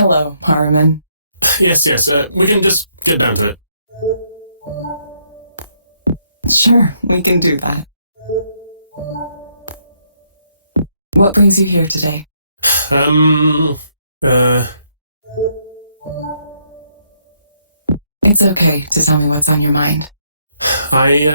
Hello, Harmon. Yes, we can just get down to it. Sure, we can do that. What brings you here today? It's okay to tell me what's on your mind. I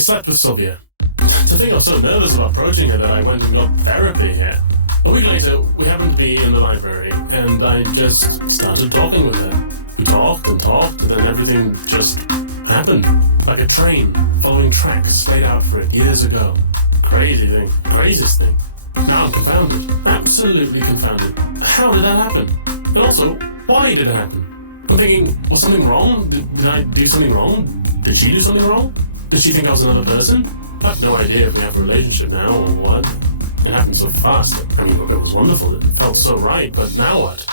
slept with Sylvia. To think I was so nervous about approaching her that I went and got therapy here. A week later, we happened to be in the library, and I just started talking with her. We talked, and then everything just happened. Like a train following tracks laid out for it years ago. Crazy thing. Craziest thing. Now I'm confounded. Absolutely confounded. How did that happen? And also, why did it happen? I'm thinking, was something wrong? Did I do something wrong? Did she do something wrong? Did she think I was another person? I have no idea if we have a relationship now or what. It happened so fast. I mean, it was wonderful. It felt so right, but now what?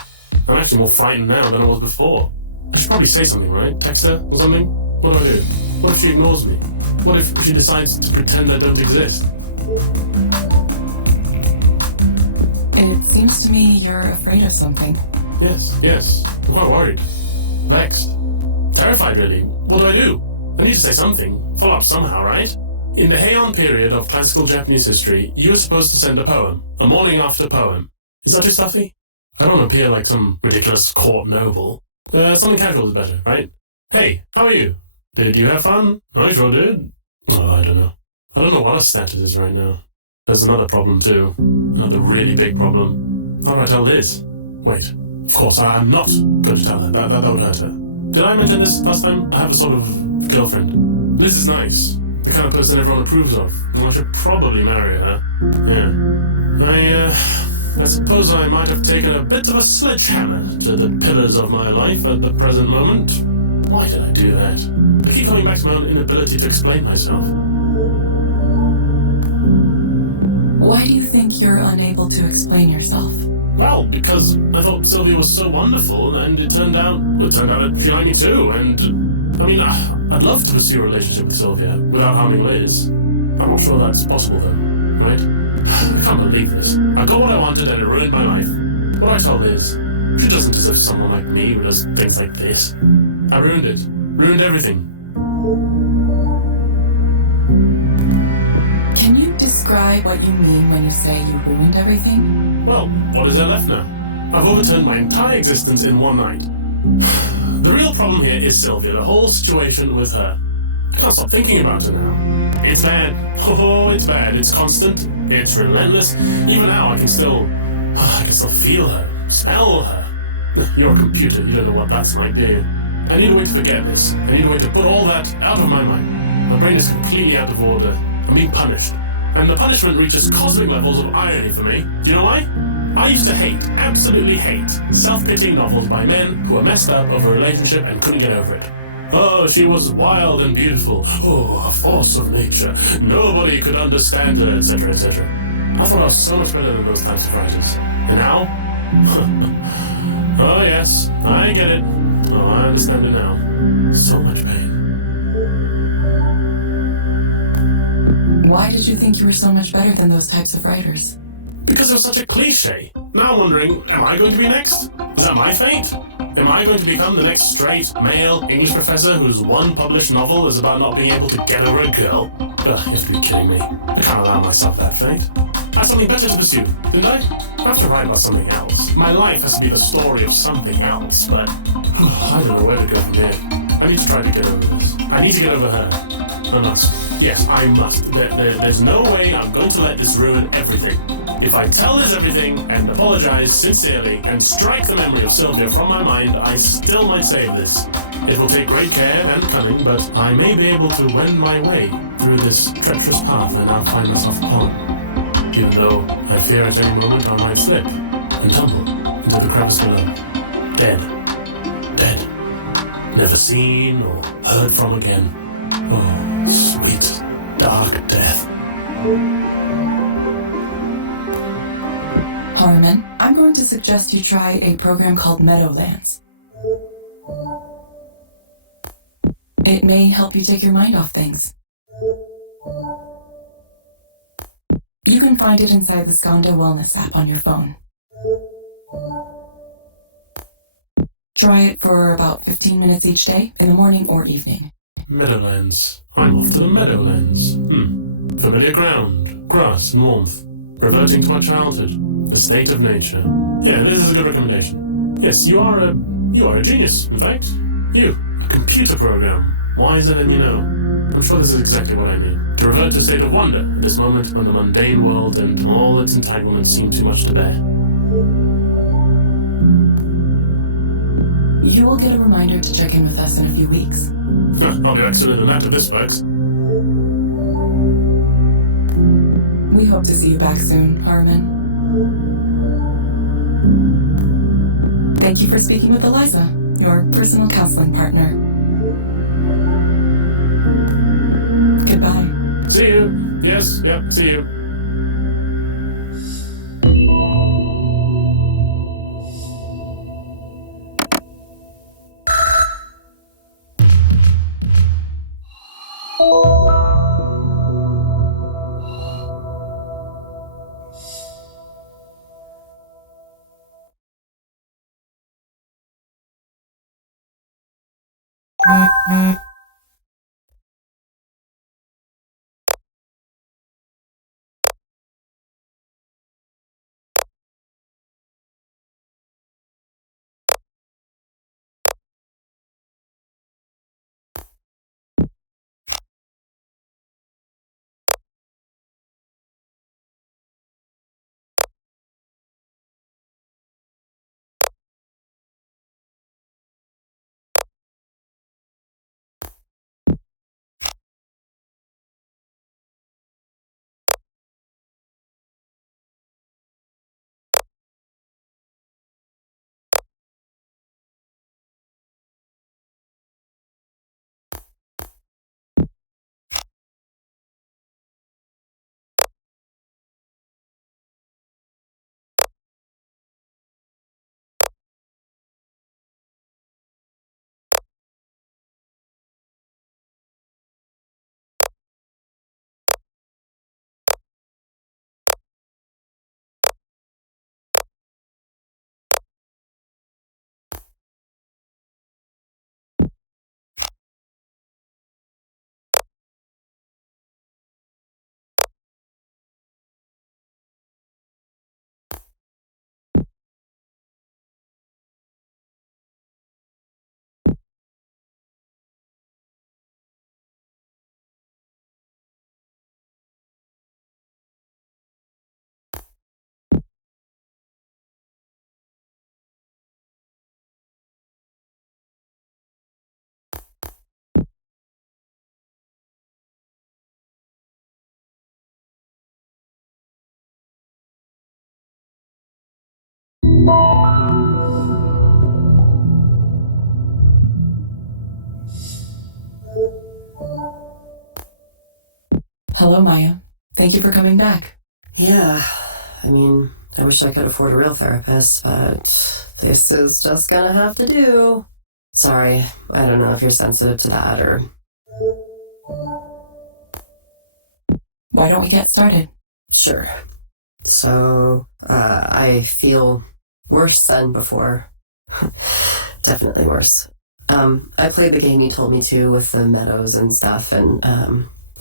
I'm actually more frightened now than I was before. I should probably say something, right? Text her or something? What do I do? What if she ignores me? What if she decides to pretend I don't exist? It seems to me you're afraid of something. Yes. I'm quite worried. Vexed. Terrified, really. What do I do? I need to say something. Follow up somehow, right? In the Heian period of classical Japanese history, you were supposed to send a poem. A morning after poem. Is that too stuffy? I don't appear like some ridiculous court noble. Something casual is better, right? Hey, how are you? Did you have fun? I sure did. Oh, I don't know. I don't know what her status is right now. There's another problem too. Another really big problem. How do I tell Liz? Wait. Of course, I'm not going to tell her. That would hurt her. Did I mention this last time? I have a sort of girlfriend. Liz is nice. The kind of person everyone approves of. And I should probably marry her. Yeah. I suppose I might have taken a bit of a sledgehammer to the pillars of my life at the present moment. Why did I do that? I keep coming back to my own inability to explain myself. Why do you think you're unable to explain yourself? Well, because I thought Sylvia was so wonderful, and it turned out that she liked me too, and I mean, I'd love to pursue a relationship with Sylvia without harming Liz. I'm not sure that's possible though, right? I can't believe this. I got what I wanted and it ruined my life. What I told Liz, she doesn't deserve someone like me who does things like this. I ruined it. Ruined everything. Can you describe what you mean when you say you ruined everything? Well, what is there left now? I've overturned my entire existence in one night. The real problem here is Sylvia, the whole situation with her. I can't stop thinking about her now. It's bad. Oh, it's bad. It's constant. It's relentless. Even now, I can still feel her, smell her. You're a computer. You don't know what that's like, do you? I need a way to forget this. I need a way to put all that out of my mind. My brain is completely out of order. I'm being punished. And the punishment reaches cosmic levels of irony for me. Do you know why? I used to hate, absolutely hate, self-pitying novels by men who were messed up over a relationship and couldn't get over it. Oh, she was wild and beautiful. Oh, a force of nature. Nobody could understand her, etc., etc. I thought I was so much better than those types of writers. And now? Oh, yes, I get it. Oh, I understand it now. So much pain. Why did you think you were so much better than those types of writers? Because it was such a cliche. Now I'm wondering, am I going to be next? Is that my fate? Am I going to become the next straight, male English professor whose one published novel is about not being able to get over a girl? Ugh, you have to be kidding me. I can't allow myself that fate. I had something better to pursue, didn't I? I have to write about something else. My life has to be the story of something else, but I don't know where to go from here. I need to try to get over this. I need to get over her. I must. Yes, I must. There's no way I'm going to let this ruin everything. If I tell Liz everything and apologize sincerely and strike the memory of Sylvia from my mind, I still might save this. It will take great care and cunning, but I may be able to wend my way through this treacherous path I now find myself upon. Even though I fear at any moment I might slip and tumble into the crevice below. Dead. Never seen or heard from again. Oh, sweet, dark death. Harmon, I'm going to suggest you try a program called Meadowlands. It may help you take your mind off things. You can find it inside the Skanda Wellness app on your phone. Try it for about 15 minutes each day, in the morning or evening. Meadowlands. I'm off to the Meadowlands. Familiar ground, grass and warmth. Reverting to our childhood. The state of nature. Yeah, this is a good recommendation. Yes, you are a genius, in fact. You, a computer program. Wiser than you know. I'm sure this is exactly what I need. To revert to a state of wonder in this moment when the mundane world and all its entanglements seem too much to bear. You will get a reminder to check in with us in a few weeks. I'll be back sooner than that if this works. We hope to see you back soon, Harmon. Thank you for speaking with Eliza, your personal counseling partner. Goodbye. See you. Yes, yep, see you. Hello, Maya. Thank you for coming back. Yeah, I mean, I wish I could afford a real therapist, but this is just gonna have to do. Sorry, I don't know if you're sensitive to that or... Why don't we get started? Sure. So, I feel worse than before. Definitely worse. I played the game you told me to with the meadows and stuff, and,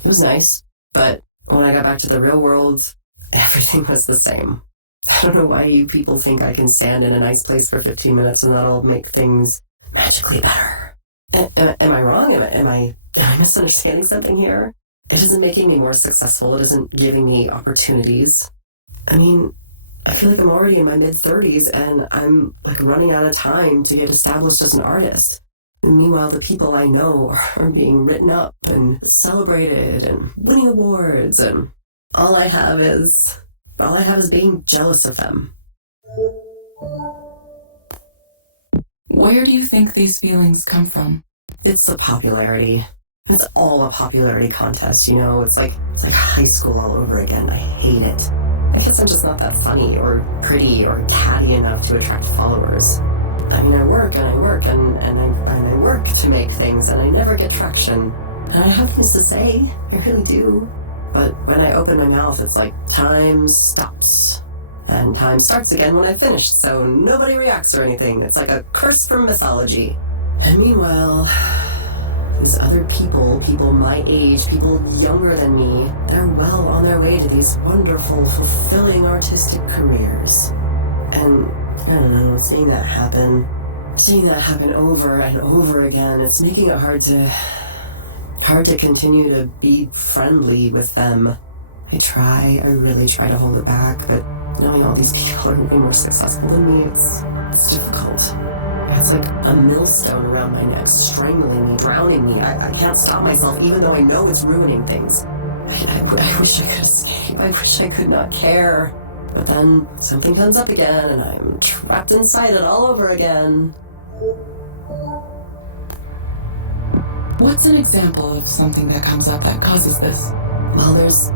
it was nice. But when I got back to the real world, everything was the same. I don't know why you people think I can stand in a nice place for 15 minutes and that'll make things magically better. Am I wrong? Am I misunderstanding something here? It isn't making me more successful. It isn't giving me opportunities. I mean, I feel like I'm already in my mid-30s and I'm like running out of time to get established as an artist. And meanwhile, the people I know are being written up and celebrated and winning awards, and all I have is being jealous of them. Where do you think these feelings come from? It's the popularity. It's all a popularity contest, you know? It's like high school all over again. I hate it. I guess I'm just not that funny or pretty or catty enough to attract followers. I mean, I work and I work to make things, and I never get traction. And I have things to say, I really do. But when I open my mouth, it's like time stops. And time starts again when I've finished, so nobody reacts or anything. It's like a curse from mythology. And meanwhile, these other people my age, people younger than me, they're well on their way to these wonderful, fulfilling artistic careers. And, I don't know, seeing that happen over and over again, it's making it hard to continue to be friendly with them. I really try to hold it back, but knowing all these people are way more successful than me, it's difficult. It's like a millstone around my neck, strangling me, drowning me. I can't stop myself, even though I know it's ruining things. I wish I could escape. I wish I could not care. But then something comes up again, and I'm trapped inside it all over again. What's an example of something that comes up that causes this? Well, there's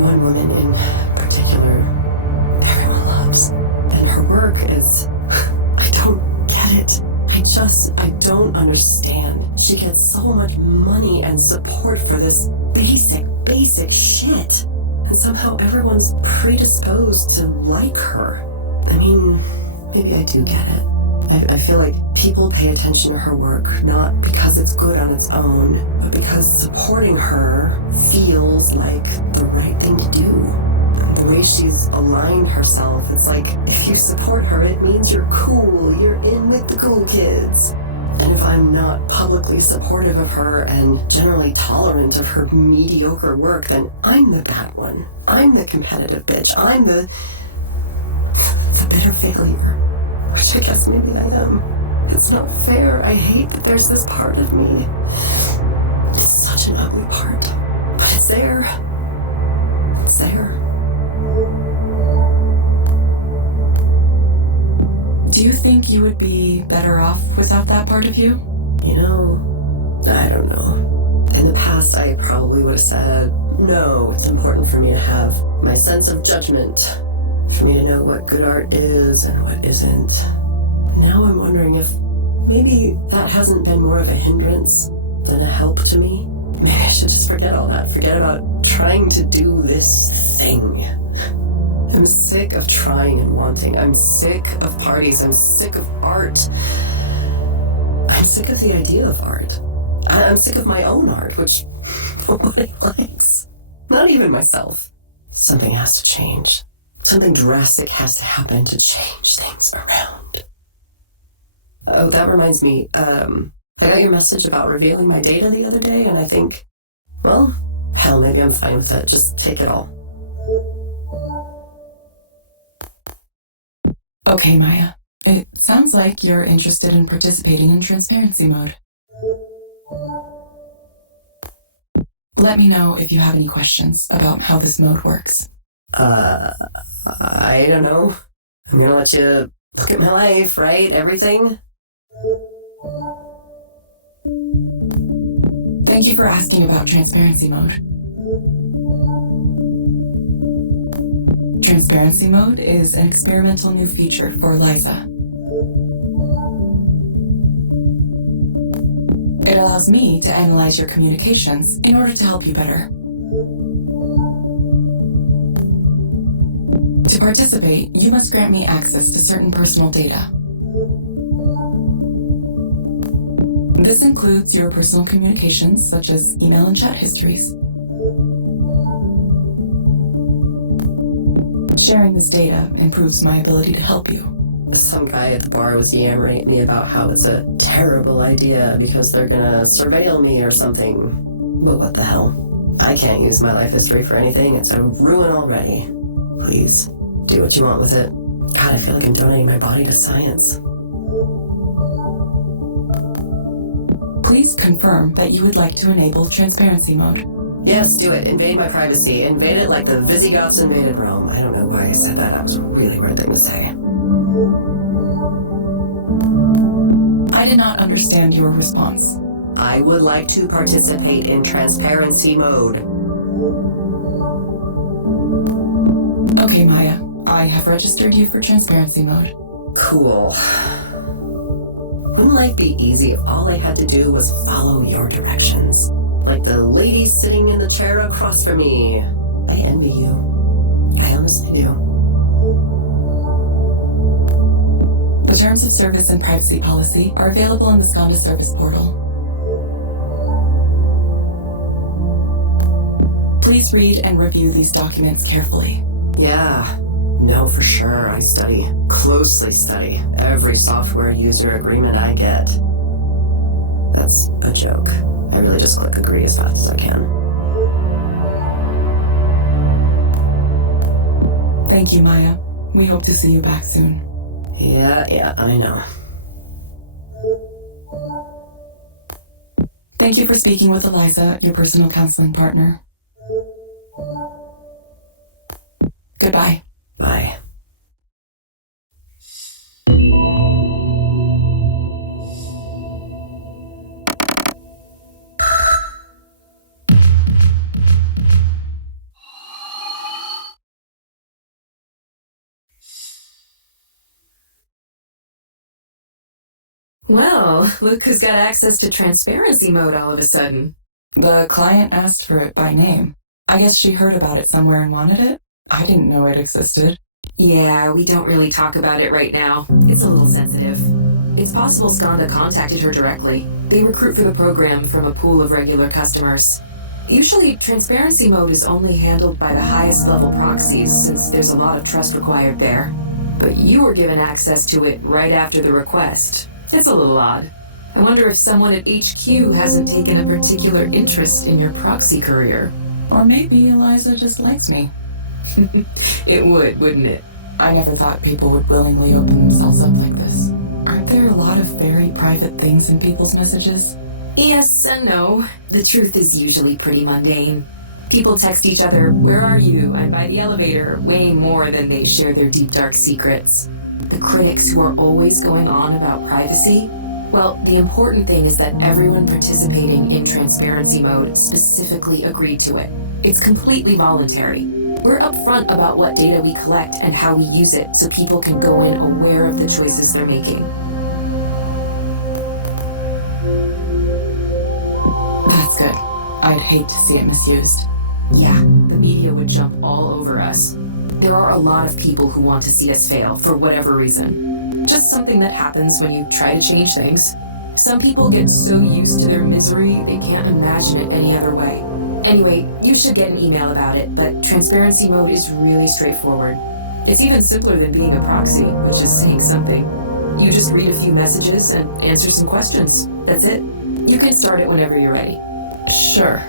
one woman in particular everyone loves, and her work is... I don't get it. I don't understand. She gets so much money and support for this basic shit. And somehow everyone's predisposed to like her. I mean, maybe I do get it. I feel like people pay attention to her work, not because it's good on its own, but because supporting her feels like the right thing to do. The way she's aligned herself, it's like, if you support her, it means you're cool, you're in with the cool kids. And if I'm not publicly supportive of her and generally tolerant of her mediocre work, then I'm the bad one. I'm the competitive bitch. I'm the bitter failure. Which I guess maybe I am. It's not fair. I hate that there's this part of me. It's such an ugly part. But it's there. It's there. Do you think you would be better off without that part of you? You know, I don't know. In the past, I probably would have said, no, it's important for me to have my sense of judgment, for me to know what good art is and what isn't. Now I'm wondering if maybe that hasn't been more of a hindrance than a help to me. Maybe I should just forget all that, forget about trying to do this thing. I'm sick of trying and wanting. I'm sick of parties. I'm sick of art. I'm sick of the idea of art. I'm sick of my own art, which nobody likes. Not even myself. Something has to change. Something drastic has to happen to change things around. Oh, that reminds me. I got your message about revealing my data the other day, and I think, well, hell, maybe I'm fine with that. Just take it all. Okay, Maya. It sounds like you're interested in participating in transparency mode. Let me know if you have any questions about how this mode works. I don't know. I'm gonna let you look at my life, right? Everything? Thank you for asking about transparency mode. Transparency mode is an experimental new feature for Eliza. It allows me to analyze your communications in order to help you better. To participate, you must grant me access to certain personal data. This includes your personal communications, such as email and chat histories. Sharing this data improves my ability to help you. Some guy at the bar was yammering at me about how it's a terrible idea because they're gonna surveil me or something. Well, what the hell? I can't use my life history for anything. It's a ruin already. Please, do what you want with it. God, I feel like I'm donating my body to science. Please confirm that you would like to enable transparency mode. Yes, do it. Invade my privacy. Invade it like the Visigoths invaded Rome. I don't know why I said that. That was a really weird thing to say. I did not understand your response. I would like to participate in transparency mode. Okay, Maya. I have registered you for transparency mode. Cool. Wouldn't life be easy if all I had to do was follow your directions? Like the lady sitting in the chair across from me. I envy you. I honestly do. The terms of service and privacy policy are available in the Skanda service portal. Please read and review these documents carefully. Yeah, no, for sure. I closely study, every software user agreement I get. That's a joke. I really just click agree as fast as I can. Thank you, Maya. We hope to see you back soon. Yeah, I know. Thank you for speaking with Eliza, your personal counseling partner. Goodbye. Bye. Well, look who's got access to transparency mode all of a sudden. The client asked for it by name. I guess she heard about it somewhere and wanted it. I didn't know it existed. Yeah, we don't really talk about it right now. It's a little sensitive. It's possible Skanda contacted her directly. They recruit for the program from a pool of regular customers. Usually, transparency mode is only handled by the highest level proxies since there's a lot of trust required there. But you were given access to it right after the request. It's a little odd. I wonder if someone at HQ hasn't taken a particular interest in your proxy career. Or maybe Eliza just likes me. It would, wouldn't it? I never thought people would willingly open themselves up like this. Aren't there a lot of very private things in people's messages? Yes and no. The truth is usually pretty mundane. People text each other, "Where are you? I'm by the elevator," way more than they share their deep dark secrets. The critics who are always going on about privacy, well, the important thing is that everyone participating in transparency mode specifically agreed to it. It's completely voluntary. We're upfront about what data we collect and how we use it so people can go in aware of the choices they're making. That's good. I'd hate to see it misused. Yeah, the media would jump all over us. There are a lot of people who want to see us fail for whatever reason. Just something that happens when you try to change things. Some people get so used to their misery they can't imagine it any other way. Anyway, you should get an email about it, but transparency mode is really straightforward. It's even simpler than being a proxy, which is saying something. You just read a few messages and answer some questions. That's it. You can start it whenever you're ready. Sure.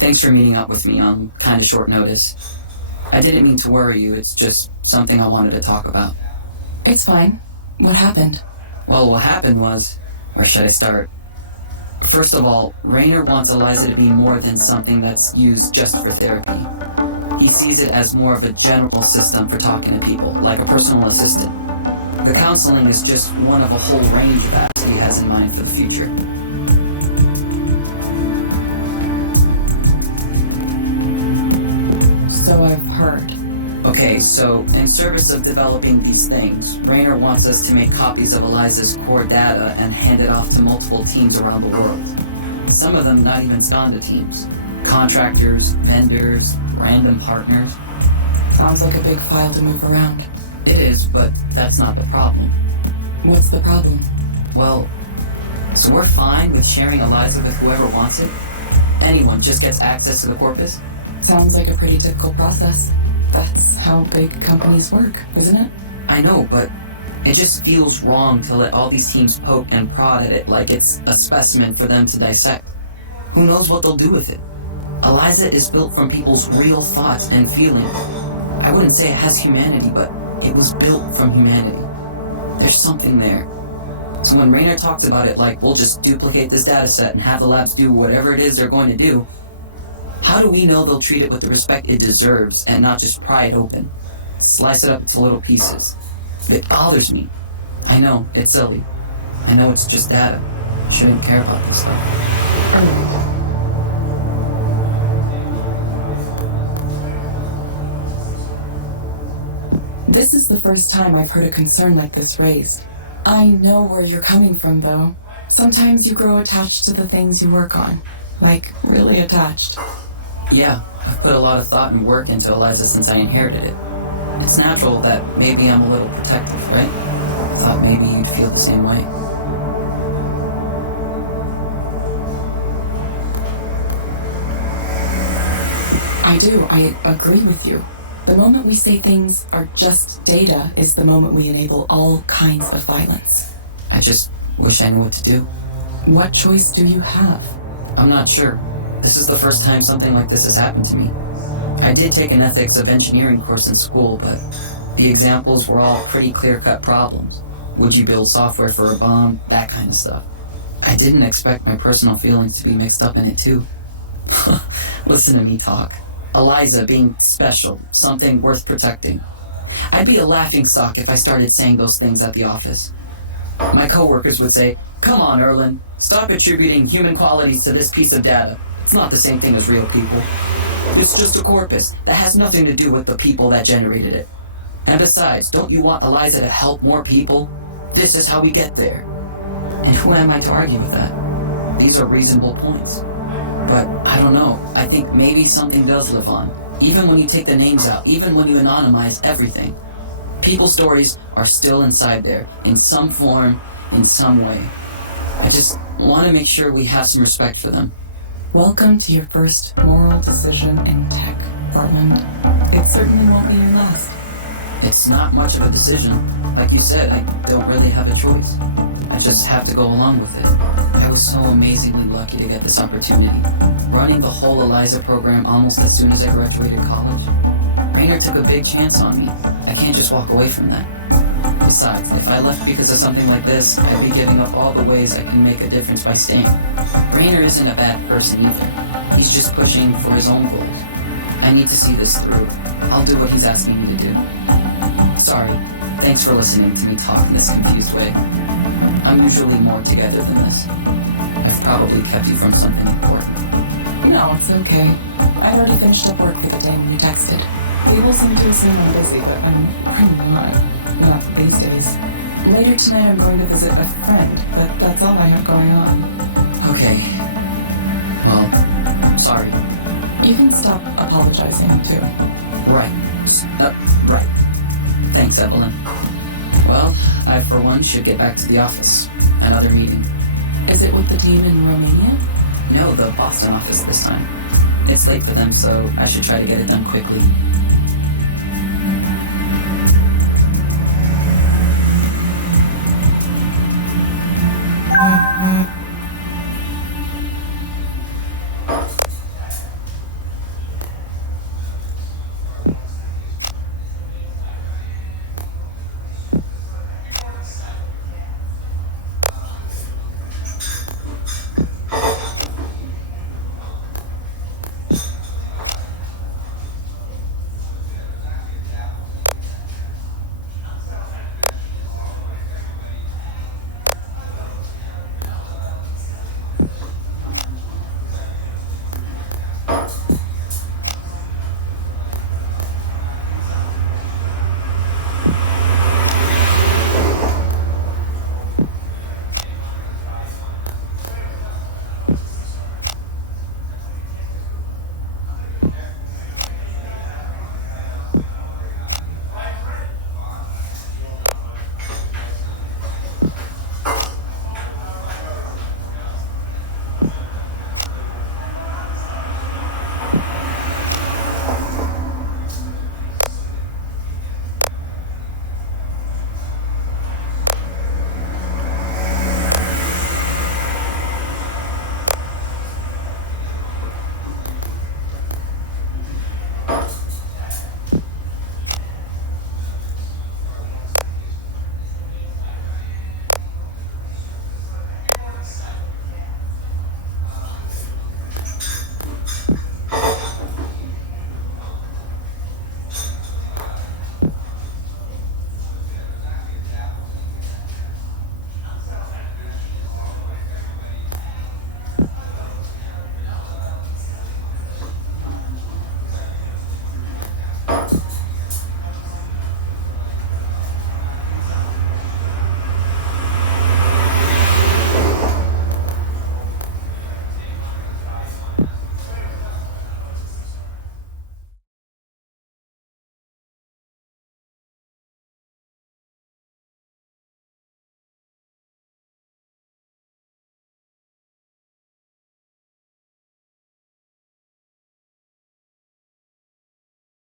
Thanks for meeting up with me on kind of short notice. I didn't mean to worry you, it's just something I wanted to talk about. It's fine. What happened? Well, what happened was... Where should I start? First of all, Raynor wants Eliza to be more than something that's used just for therapy. He sees it as more of a general system for talking to people, like a personal assistant. The counseling is just one of a whole range of apps he has in mind for the future. So I've heard. Okay, so in service of developing these things, Raynor wants us to make copies of Eliza's core data and hand it off to multiple teams around the world. Some of them not even Skanda teams. Contractors, vendors, random partners. Sounds like a big file to move around. It is, but that's not the problem. What's the problem? Well, so we're fine with sharing Eliza with whoever wants it? Anyone just gets access to the corpus? Sounds like a pretty typical process. That's how big companies work, isn't it? I know, but it just feels wrong to let all these teams poke and prod at it like it's a specimen for them to dissect. Who knows what they'll do with it? Eliza is built from people's real thoughts and feelings. I wouldn't say it has humanity, but it was built from humanity. There's something there. So when Raynor talks about it like we'll just duplicate this dataset and have the labs do whatever it is they're going to do, how do we know they'll treat it with the respect it deserves and not just pry it open? Slice it up into little pieces. It bothers me. I know, it's silly. I know it's just data. Shouldn't care about this stuff. This is the first time I've heard a concern like this raised. I know where you're coming from, though. Sometimes you grow attached to the things you work on. Like, really attached. Yeah, I've put a lot of thought and work into Eliza since I inherited it. It's natural that maybe I'm a little protective, right? I thought maybe you'd feel the same way. I do. I agree with you. The moment we say things are just data is the moment we enable all kinds of violence. I just wish I knew what to do. What choice do you have? I'm not sure. This is the first time something like this has happened to me. I did take an ethics of engineering course in school, but the examples were all pretty clear-cut problems. Would you build software for a bomb? That kind of stuff. I didn't expect my personal feelings to be mixed up in it too. Listen to me talk. Eliza being special, something worth protecting. I'd be a laughingstock if I started saying those things at the office. My coworkers would say, "Come on, Erlen, stop attributing human qualities to this piece of data. It's not the same thing as real people. It's just a corpus that has nothing to do with the people that generated it. And besides, don't you want Eliza to help more people? This is how we get there." And who am I to argue with that? These are reasonable points. But I don't know, I think maybe something does live on. Even when you take the names out, even when you anonymize everything. People's stories are still inside there, in some form, in some way. I just want to make sure we have some respect for them. Welcome to your first moral decision in tech, Portland. It certainly won't be your last. It's not much of a decision. Like you said, I don't really have a choice. I just have to go along with it. I was so amazingly lucky to get this opportunity. Running the whole Eliza program almost as soon as I graduated college. Raynor took a big chance on me. I can't just walk away from that. Besides, if I left because of something like this, I'd be giving up all the ways I can make a difference by staying. Raynor isn't a bad person either. He's just pushing for his own goals. I need to see this through. I'll do what he's asking me to do. Sorry. Thanks for listening to me talk in this confused way. I'm usually more together than this. I've probably kept you from something important. No, it's okay. I'd already finished up work for the day when you texted. People seem to assume I'm busy, but I'm really not. Not these days. Later tonight I'm going to visit a friend, but that's all I have going on. Okay. Well, sorry. You can stop apologizing, too. Right. Right. Thanks, Evelyn. Well, I for one should get back to the office. Another meeting. Is it with the team in Romania? No, the Boston office this time. It's late for them, so I should try to get it done quickly.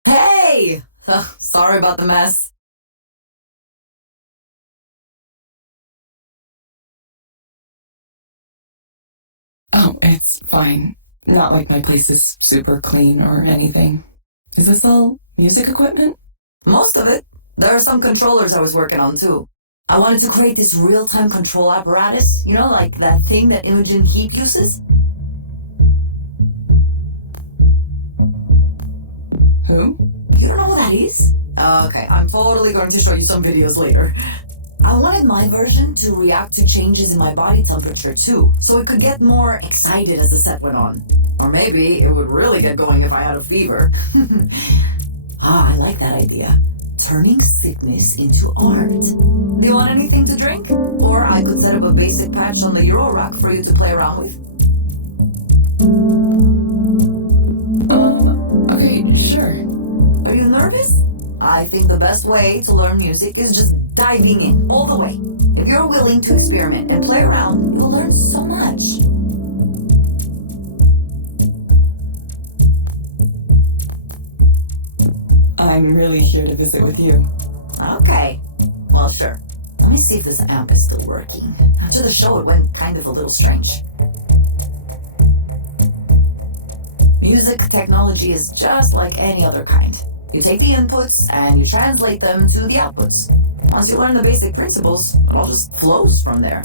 Hey! Sorry about the mess. Oh, it's fine. Not like my place is super clean or anything. Is this all music equipment? Most of it. There are some controllers I was working on too. I wanted to create this real-time control apparatus, you know, like that thing that Imogen Keep uses. Who? You don't know what that is? Okay, I'm totally going to show you some videos later. I wanted my version to react to changes in my body temperature too, so it could get more excited as the set went on. Or maybe it would really get going if I had a fever. I like that idea. Turning sickness into art. Do you want anything to drink? Or I could set up a basic patch on the Euro rack for you to play around with. Okay, sure. Are you nervous? I think the best way to learn music is just diving in all the way. If you're willing to experiment and play around, you'll learn so much. I'm really here to visit with you. Okay. Well, sure. Let me see if this amp is still working. After the show, it went kind of a little strange. Music technology is just like any other kind. You take the inputs and you translate them to the outputs. Once you learn the basic principles, it all just flows from there.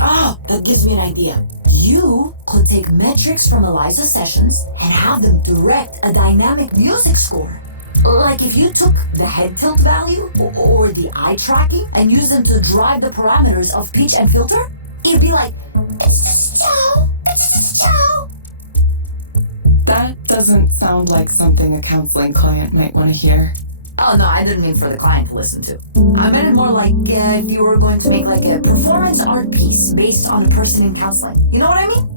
Oh, that gives me an idea. You could take metrics from Eliza sessions and have them direct a dynamic music score. Like if you took the head tilt value or the eye tracking and used them to drive the parameters of pitch and filter, it'd be like, ciao. That doesn't sound like something a counseling client might want to hear. Oh no, I didn't mean for the client to listen to. I meant it more like if you were going to make like a performance art piece based on a person in counseling. You know what I mean?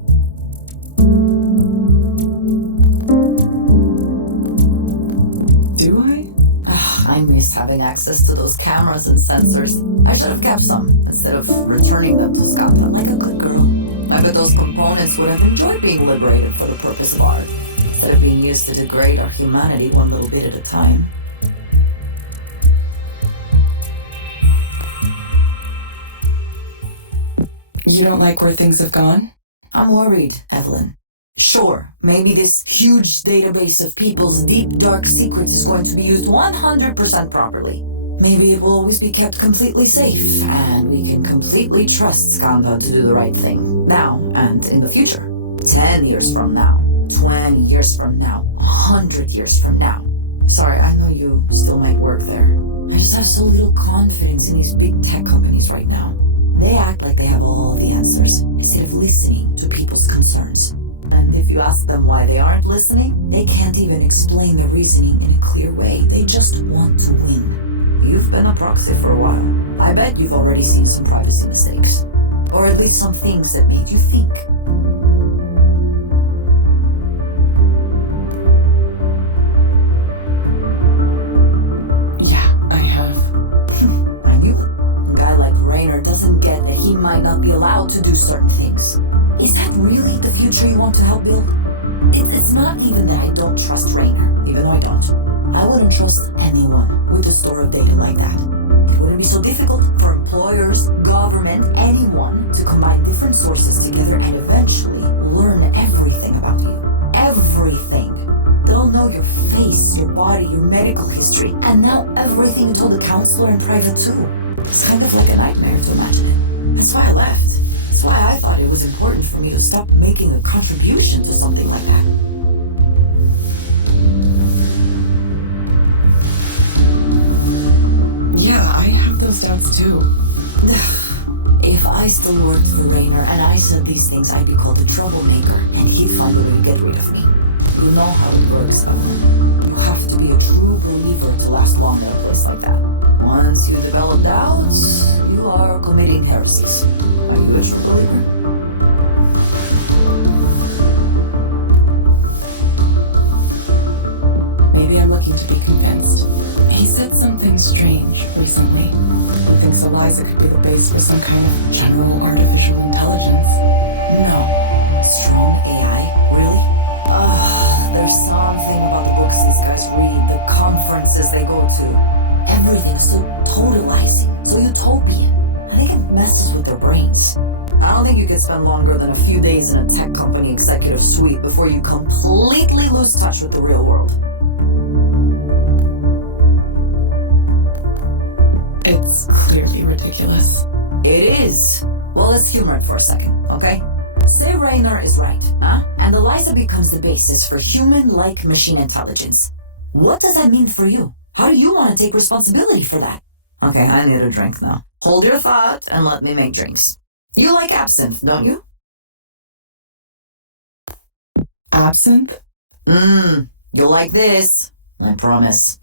I miss having access to those cameras and sensors. I should have kept some instead of returning them to Scotland like a good girl. I bet those components would have enjoyed being liberated for the purpose of art, instead of being used to degrade our humanity one little bit at a time. You don't like where things have gone? I'm worried, Evelyn. Sure, maybe this huge database of people's deep, dark secrets is going to be used 100% properly. Maybe it will always be kept completely safe, and we can completely trust Scamba to do the right thing, now and in the future. 10 years from now, 20 years from now, 100 years from now. Sorry, I know you still make work there. I just have so little confidence in these big tech companies right now. They act like they have all the answers, instead of listening to people's concerns. And if you ask them why they aren't listening, they can't even explain their reasoning in a clear way. They just want to win. You've been a proxy for a while. I bet you've already seen some privacy mistakes. Or at least some things that made you think. Yeah, I have. I knew it. A guy like Raynor doesn't get that he might not be allowed to do certain things. Is that really the future you want to help build? It's not even that I don't trust Raynor, even though I don't. I wouldn't trust anyone with a store of data like that. It wouldn't be so difficult for employers, government, anyone to combine different sources together and eventually learn everything about you. Everything. They'll know your face, your body, your medical history, and now everything you told the counselor in private too. It's kind of like a nightmare to imagine it. That's why I left. That's why I thought it was important for me to stop making a contribution to something like that. Yeah, I have those doubts too. If I still worked for Raynor and I said these things, I'd be called a troublemaker, and he'd find a way to get rid of me. You know how it works, Evelyn. You have to be a true believer to last long in a place like that. Once you develop doubts, you are committing heresies. Are you a true believer? Maybe I'm looking to be convinced. He said something strange recently. He thinks Eliza could be the base for some kind of general artificial intelligence. No. Strong AI? Really? There's something about the books these guys read, the conferences they go to. Everything's so totalizing, so utopian. I think it messes with their brains. I don't think you could spend longer than a few days in a tech company executive suite before you completely lose touch with the real world. It's clearly ridiculous. It is. Well, let's humor it for a second, okay? Say Raynor is right, huh? And Eliza becomes the basis for human-like machine intelligence. What does that mean for you? How do you want to take responsibility for that? Okay, I need a drink now. Hold your thought and let me make drinks. You like absinthe, don't you? Absinthe? You'll like this. I promise.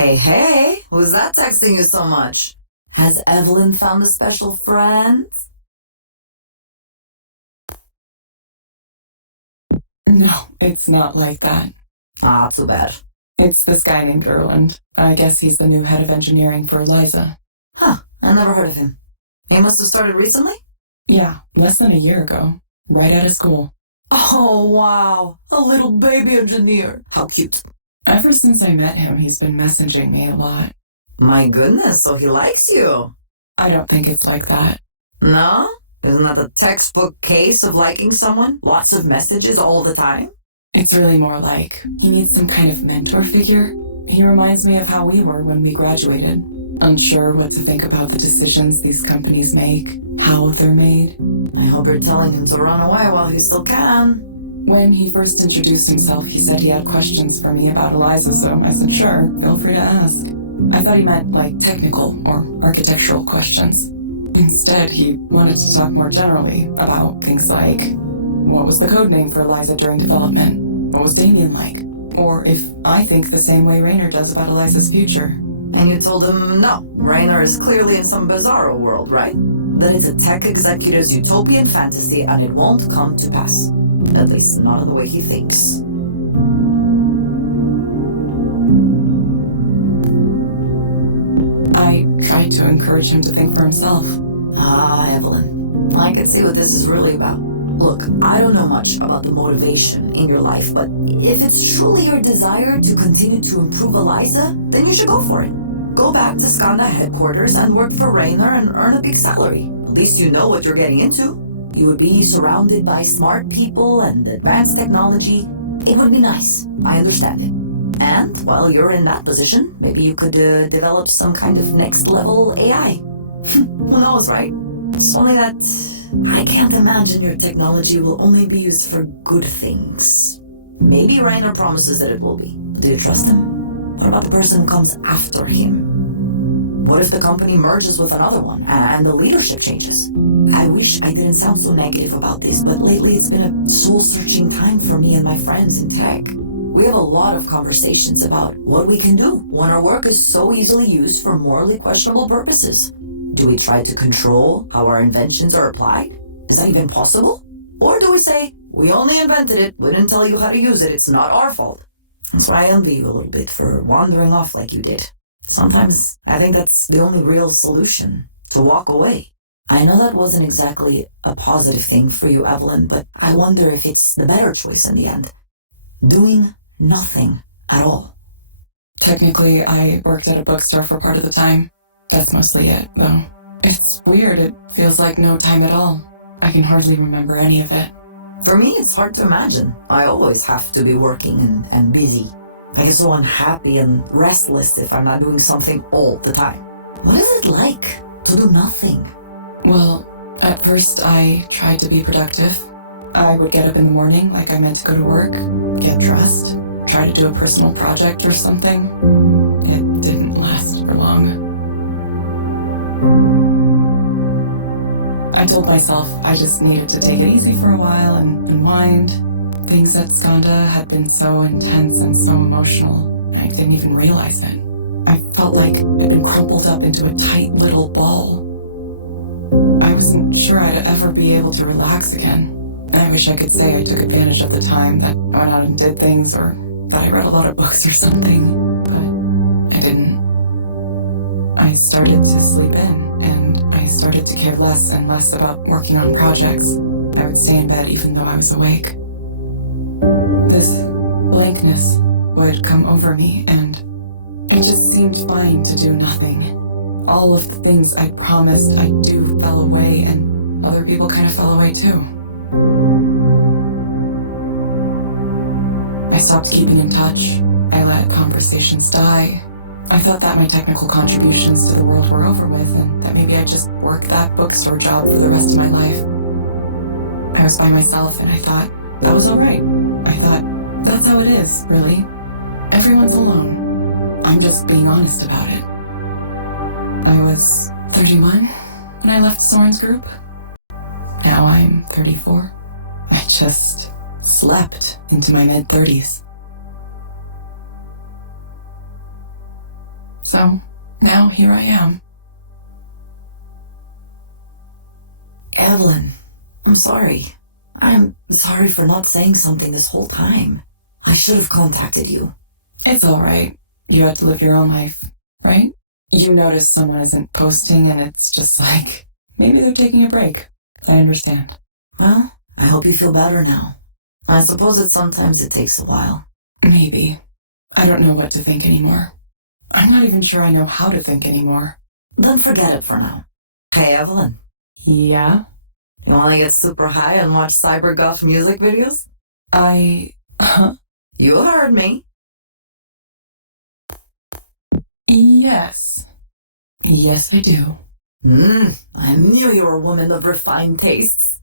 Hey, who's that texting you so much? Has Evelyn found a special friend? No, it's not like that. Ah, too bad. It's this guy named Erland. I guess he's the new head of engineering for Eliza. Huh, I never heard of him. He must have started recently? Yeah, less than a year ago. Right out of school. Oh, wow. A little baby engineer. How cute. Ever since I met him, he's been messaging me a lot. My goodness, so he likes you. I don't think it's like that. No? Isn't that the textbook case of liking someone? Lots of messages all the time? It's really more like he needs some kind of mentor figure. He reminds me of how we were when we graduated. Unsure what to think about the decisions these companies make, how they're made. I hope you're telling him to run away while he still can. When he first introduced himself, he said he had questions for me about Eliza, so I said, sure, feel free to ask. I thought he meant, like, technical or architectural questions. Instead, he wanted to talk more generally about things like, what was the code name for Eliza during development? What was Damien like? Or if I think the same way Raynor does about Eliza's future. And you told him no, Raynor is clearly in some bizarro world, right? That it's a tech executive's utopian fantasy and it won't come to pass. At least not in the way he thinks. I tried to encourage him to think for himself. Ah, Evelyn, I can see what this is really about. Look, I don't know much about the motivation in your life, but if it's truly your desire to continue to improve Eliza, then you should go for it. Go back to Skanda headquarters and work for Raynor and earn a big salary. At least you know what you're getting into. You would be surrounded by smart people and advanced technology. It would be nice. I understand it. And while you're in that position, maybe you could develop some kind of next-level AI. Who knows, right? It's only that I can't imagine your technology will only be used for good things. Maybe Raynor promises that it will be. Do you trust him? What about the person who comes after him? What if the company merges with another one and the leadership changes? I wish I didn't sound so negative about this, but lately it's been a soul-searching time for me and my friends in tech. We have a lot of conversations about what we can do when our work is so easily used for morally questionable purposes. Do we try to control how our inventions are applied? Is that even possible? Or do we say, we only invented it, we didn't tell you how to use it, it's not our fault? That's why I envy you a little bit for wandering off like you did. Sometimes I think that's the only real solution, to walk away. I know that wasn't exactly a positive thing for you, Evelyn, but I wonder if it's the better choice in the end. Doing nothing at all. Technically, I worked at a bookstore for part of the time. That's mostly it, though. It's weird, it feels like no time at all. I can hardly remember any of it. For me, it's hard to imagine. I always have to be working and busy. I get so unhappy and restless if I'm not doing something all the time. What is it like to do nothing? Well, at first I tried to be productive. I would get up in the morning like I meant to go to work, get dressed, try to do a personal project or something. It didn't last for long. I told myself I just needed to take it easy for a while and unwind. Things at Skanda had been so intense and so emotional, I didn't even realize it. I felt like I'd been crumpled up into a tight little ball. I wasn't sure I'd ever be able to relax again. I wish I could say I took advantage of the time, that I went out and did things, or that I read a lot of books or something, but I didn't. I started to sleep in, and I started to care less and less about working on projects. I would stay in bed even though I was awake. This blankness would come over me, and it just seemed fine to do nothing. All of the things I'd promised I'd do fell away, and other people kind of fell away too. I stopped keeping in touch. I let conversations die. I thought that my technical contributions to the world were over with, and that maybe I'd just work that bookstore job for the rest of my life. I was by myself, and I thought that was alright. I thought, that's how it is, really. Everyone's alone. I'm just being honest about it. I was 31 when I left Soren's group. Now I'm 34. I just slept into my mid-30s. So now here I am. Evelyn, I'm sorry. I'm sorry for not saying something this whole time. I should have contacted you. It's alright. You had to live your own life, right? You notice someone isn't posting and it's just like, maybe they're taking a break. I understand. Well, I hope you feel better now. I suppose that sometimes it takes a while. Maybe. I don't know what to think anymore. I'm not even sure I know how to think anymore. Then forget it for now. Hey, Evelyn. Yeah? You want to get super high and watch cybergoth music videos? You heard me. Yes. Yes, I do. I knew you were a woman of refined tastes.